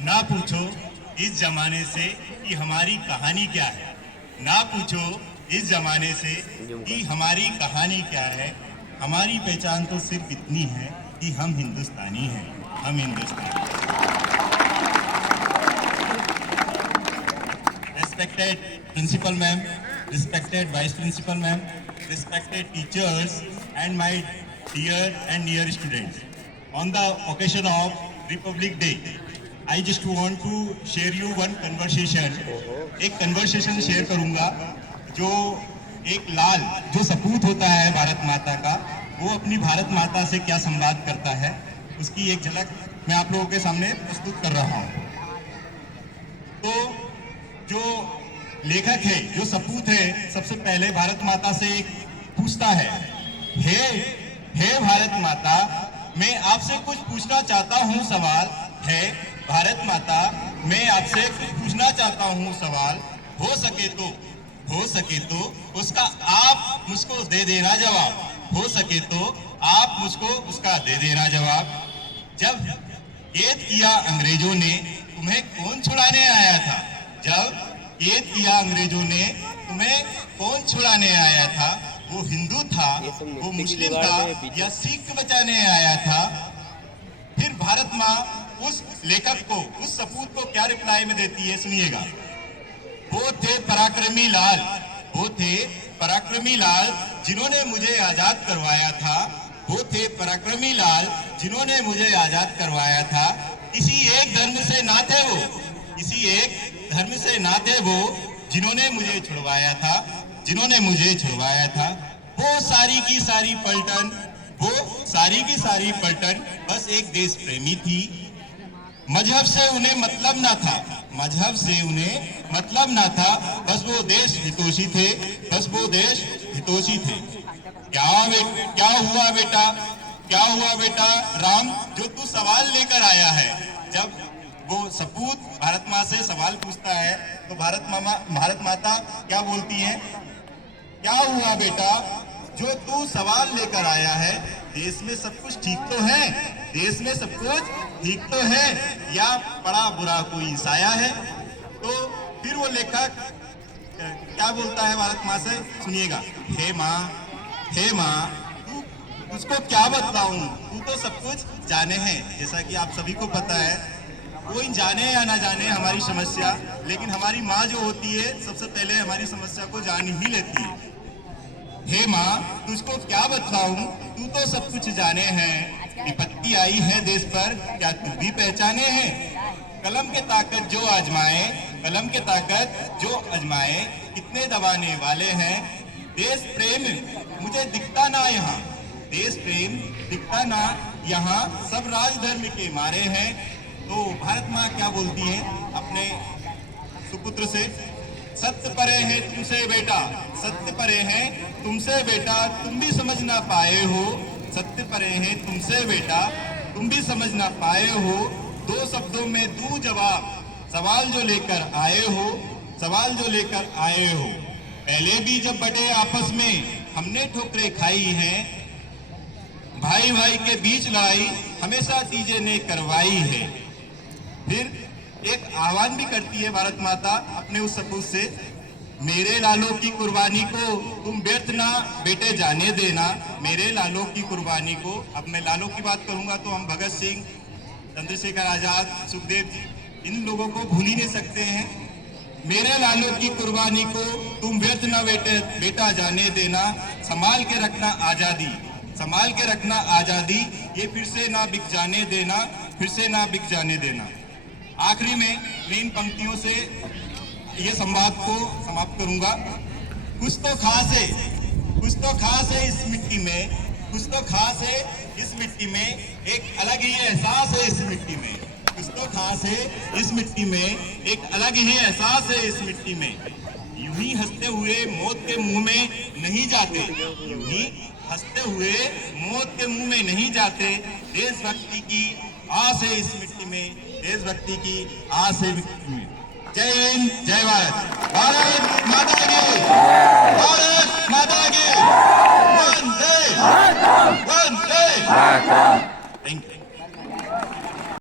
ना पूछो इस जमाने से कि हमारी कहानी क्या है, ना पूछो इस जमाने से कि हमारी कहानी क्या है। हमारी पहचान तो सिर्फ इतनी है कि हम हिंदुस्तानी हैं, हम हिंदुस्तानी। Respected Principal Ma'am, respected Vice Principal Ma'am, respected teachers and my dear and near students. On the occasion of Republic Day, I just want to share you one conversation. एक conversation share करूँगा जो एक लाल जो सपूत होता है भारत माता का, वो अपनी भारत माता से क्या संवाद करता है, उसकी एक झलक मैं आप लोगों के सामने प्रस्तुत कर रहा हूँ। तो जो लेखक है, जो सपूत है, सबसे पहले भारत माता से पूछता है, हे भारत माता, मैं आपसे कुछ पूछना चाहता हूँ, सवाल है भारत माता, मैं आपसे कुछ पूछना चाहता हूँ, सवाल हो सके तो उसका आप मुझको दे देना जवाब, हो सके तो आप मुझको उसका दे देना जवाब। जब कैद किया अंग्रेजों ने तुम्हें कौन छुड़ाने आया था, जब कैद किया अंग्रेजों ने तुम्हें कौन छुड़ाने आया था, वो हिंदू था, वो मुस्लिम था या सिख बचाने आया था। फिर भारत माँ उस लेखक को, उस सपूत को क्या रिप्लाई में देती है, सुनिएगा। वो थे पराक्रमी लाल, वो थे पराक्रमी लाल जिन्होंने मुझे आजाद करवाया था, वो थे पराक्रमी लाल जिन्होंने मुझे आजाद करवाया था। किसी एक धर्म से ना थे वो, किसी एक धर्म से ना थे वो, जिन्होंने मुझे छुड़वाया था, जिन्होंने मुझे छुड़वाया था। वो सारी की सारी पलटन, वो सारी की सारी पलटन बस एक देश प्रेमी थी। मजहब से उन्हें मतलब ना था, मजहब से उन्हें मतलब ना था, बस वो देश हितोषी थे, बस वो देश हितोषी थे। क्या हुआ बेटा, क्या हुआ बेटा राम, जो तू सवाल लेकर आया है। जब वो सपूत भारत माँ से सवाल पूछता है तो भारत माता क्या बोलती है, क्या हुआ बेटा जो तू सवाल लेकर आया है, देश में सब कुछ ठीक तो है, देश में सब कुछ ठीक तो है, या बड़ा बुरा कोई साया है। तो फिर वो लेखक क्या बोलता है भारत माँ से, सुनिएगा। हे माँ, तुझको क्या बताऊं, तू तो सब कुछ जाने हैं। जैसा कि आप सभी को पता है, कोई जाने या ना जाने हमारी समस्या, लेकिन हमारी माँ जो होती है सबसे पहले हमारी समस्या को जान ही लेती है। हे माँ, तुझको क्या बतलाऊं, तू तो सब कुछ जाने हैं। विपत्ति आई है देश पर, क्या तू भी पहचाने हैं। कलम के ताकत जो आजमाए, कलम के ताकत जो आजमाए, कितने दबाने वाले हैं। देश प्रेम मुझे दिखता ना यहाँ, देश प्रेम दिखता ना यहाँ, सब राजधर्म के मारे हैं। तो भारत माँ क्या बोलती है अपने सुपुत्र से, सत्य परे है तुमसे बेटा, सत्य परे है तुमसे बेटा, तुम भी समझ ना पाए हो। सत्य परे है तुमसे बेटा, तुम भी समझ ना पाए हो। दो शब्दों में दूं जवाब, सवाल जो लेकर आए हो, सवाल जो लेकर आए हो। पहले भी जब बटे आपस में हमने ठोकरें खाई हैं, भाई भाई के बीच लड़ाई हमेशा तीजे ने करवाई है। फिर एक आह्वान भी करती है भारत माता अपने उस सपूत से, मेरे लालों की कुर्बानी को तुम व्यर्थ ना बेटे जाने देना, मेरे लालों की कुर्बानी को। अब मैं लालों की बात करूंगा तो हम भगत सिंह, चंद्रशेखर आजाद, सुखदेव जी, इन लोगों को भूल ही नहीं सकते हैं। मेरे लालों की कुर्बानी को तुम व्यर्थ ना बेटा जाने देना, संभाल के रखना आजादी, संभाल के रखना आजादी, ये फिर से ना बिक जाने देना, फिर से ना बिक जाने देना। आखिरी में मैं इन पंक्तियों से ये संवाद को समाप्त करूंगा। कुछ तो खास है, कुछ तो खास है इस मिट्टी में, कुछ तो खास है इस मिट्टी में, एक अलग ही एहसास है इस मिट्टी में। कुछ तो खास है इस मिट्टी में, एक अलग ही एहसास है इस मिट्टी में। यूं ही हंसते हुए मौत के मुंह में नहीं जाते, यूं ही हंसते हुए मौत के मुंह में नहीं जाते। देशभक्ति की आस है इस मिट्टी में, देशभक्ति की आस है मिट्टी में। जय हिंद, जय भारत, भारत माता की, भारत माता की, वंदे वंदे। Thank you.